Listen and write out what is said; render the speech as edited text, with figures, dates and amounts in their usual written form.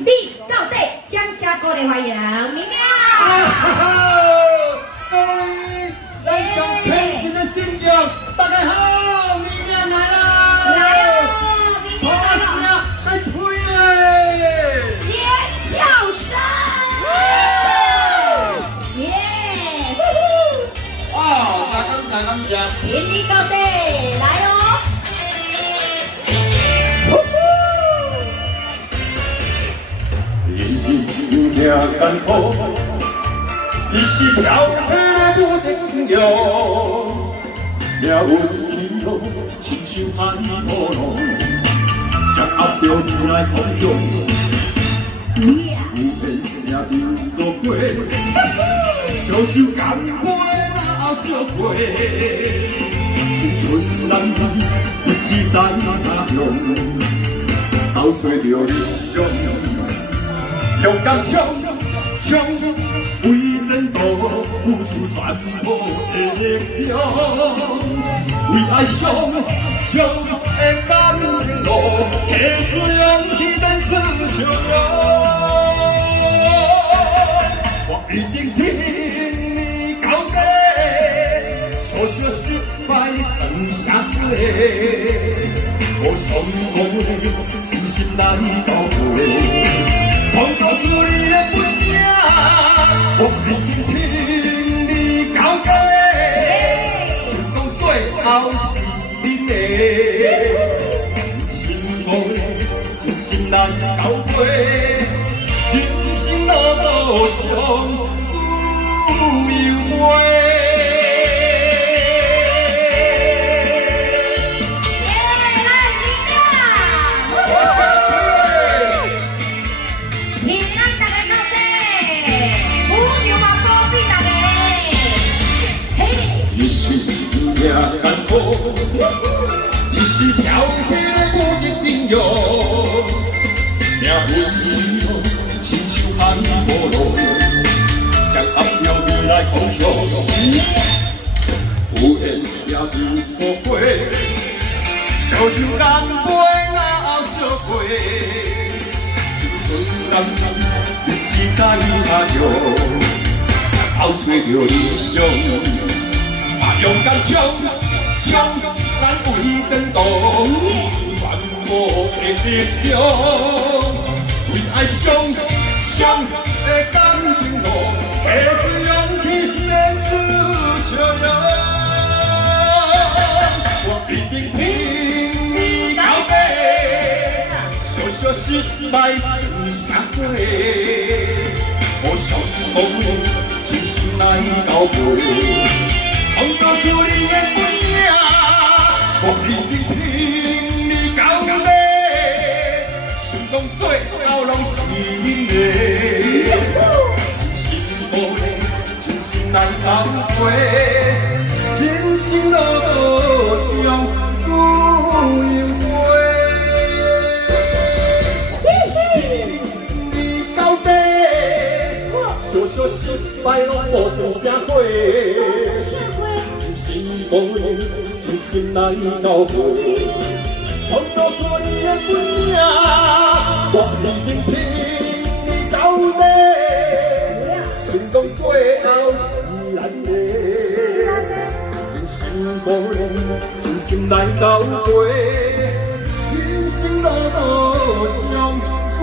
你到底将下歌的欢迎明亮。各位来上天使的新娘，大家好，明亮来了，来了，明亮来了，来吹嘞，尖叫声，耶！哇，感谢，天地到底来哦！有命艰苦，你是飘飞我的鸟，命运起落，亲像海波浪，将压着你来抱拥。有缘也有作过，小手干杯哪照过，青春难离，不知在哪乡，找找着理想。勇敢冲，为争夺付出全部的力量，为爱上的感情路，提出勇气展翅朝阳。我一定替你高歌，所有失败剩下泪，我成功的真心来交陪。创造出你的本领，我一定听你交给，心中最后是你的，成功的真心来交陪，真心路上自由飞。命艰苦，你是飘飞的我的顶阳，命运亲像海波浪，将压着未来方向。有缘也有错过，小手干杯哪照过，青春难离，不知在哪样，找找着理想。勇敢冲，咱为争夺，付出全部的力量，为爱上的感情路，提出勇气展翅朝阳。我一定听你交给，小失败剩下悔，我成功的真心来交陪。创造出你的本领，我一定听你交代，心中最高拢是你的，真心无的，真心来交陪，真心路上自由飞。听你交代，小失败拢无算啥货。无论真心来交陪，创造出你的本领，我一定听你交代，心中最后是咱的，真心无论真心来交陪，真心路上自